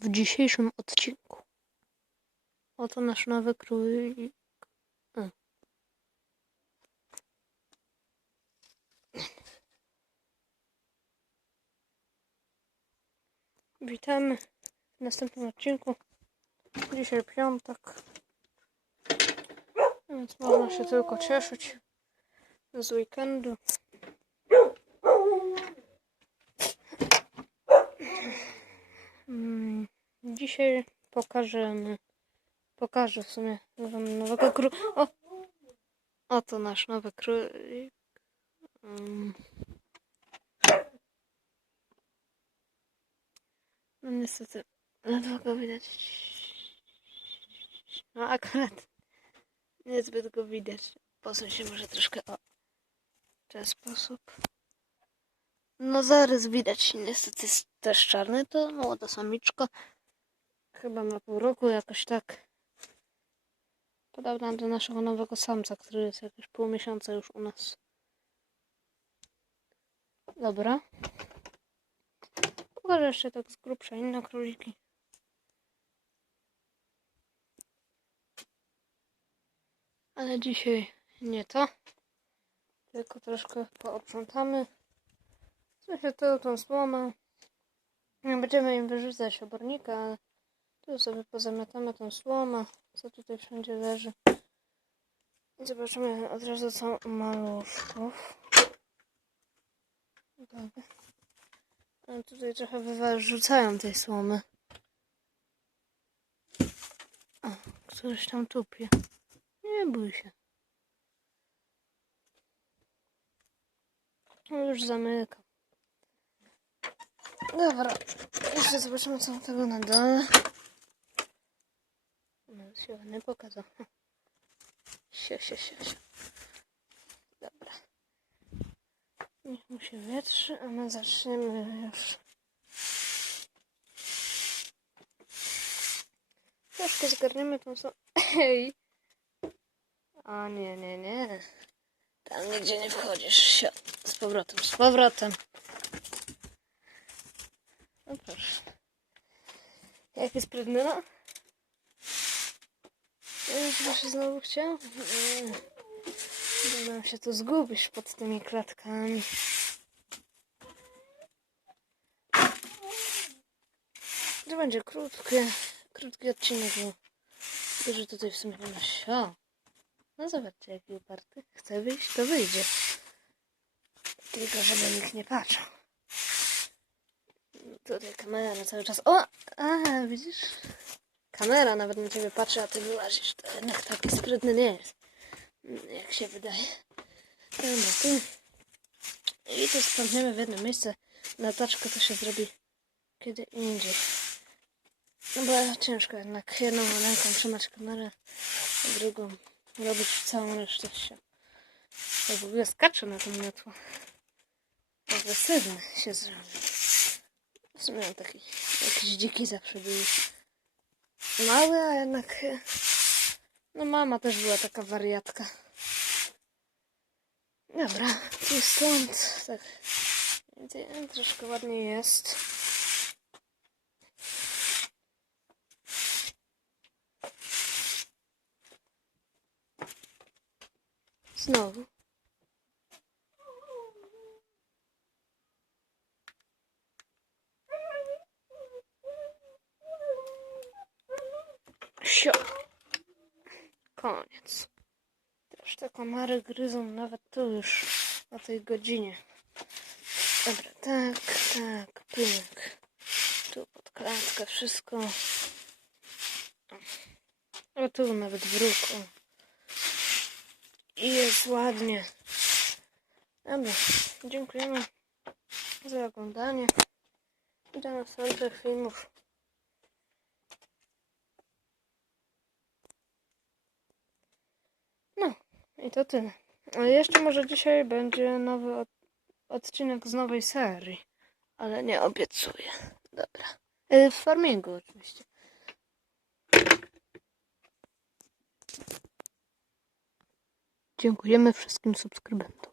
w dzisiejszym odcinku. Oto nasz nowy krój. A. Witamy w następnym odcinku. Dzisiaj piątek. Więc można się tylko cieszyć z weekendu. Dzisiaj pokażemy. Pokażę w sumie nowego króla. O! Oto nasz nowy królik. Mm. No niestety, ledwo go widać. No akurat niezbyt go widać. Posuń się może troszkę o w ten sposób. No zarys widać, niestety jest też czarny, to młoda samiczka. Chyba ma pół roku, jakoś tak. Podobna do naszego nowego samca, który jest jakieś pół miesiąca już u nas. Dobra. Pokażę jeszcze tak z grubsza inne króliki. Ale dzisiaj nie to. Tylko troszkę pooprzątamy. W sensie tą słomę. Nie będziemy im wyrzucać obornika, ale tu sobie pozamiatamy tą słomę, co tutaj wszędzie leży. I zobaczymy od razu co maluszków. Dobra. A tutaj trochę wyrzucają tej słomy. O, któryś tam tupie. Nie bój się. No już zamykam. Dobra, jeszcze zobaczymy co tego na dole. No się ładnie pokazał. Sie, sie, sie, sie. Dobra. Niech mu się wietrzy, a my zaczniemy już. Troszkę zgarniemy tą są. Ej! A nie, nie, nie. Tam nigdzie nie wchodzisz. Sio. Z powrotem, z powrotem. No proszę. Jaki sprytny, no? Już się znowu chciał? Nie. Będę się tu zgubisz pod tymi klatkami. To będzie krótkie, krótki odcinek, bo dużo tutaj w sumie nie ma. No zobaczcie, jaki uparty. Chce wyjść, to wyjdzie. Tylko, żeby nikt nie patrzył. Tutaj kamera na cały czas. O! Aha, widzisz? Kamera nawet na ciebie patrzy, a ty wyłazisz. To jednak taki sprytny nie jest. Jak się wydaje. Dobra. I tu sprzątniemy w jedno miejsce. Nataczkę to się zrobi kiedy indziej. No bo ciężko jednak jedną ręką trzymać kamerę, a drugą robić całą resztę się. Ja w ogóle skaczę na tym miotło. Agresywny się zrobił. W sumie taki jakiś dziki zawsze był. Mały, a jednak... e, No mama też była taka wariatka. Dobra, tu stąd tak troszkę ładniej jest. Znowu. Sio. Koniec. Też te komary gryzą nawet tu już o tej godzinie. Dobra, tak, tak, pyk. Tu pod klatkę wszystko. O, tu nawet wróg. O. I jest ładnie. Dobra, dziękujemy za oglądanie. I do następnych filmów. No, to tyle. A jeszcze może dzisiaj będzie nowy od odcinek z nowej serii. Ale nie obiecuję. Dobra. Y, W farmingu oczywiście. Dziękujemy wszystkim subskrybentom.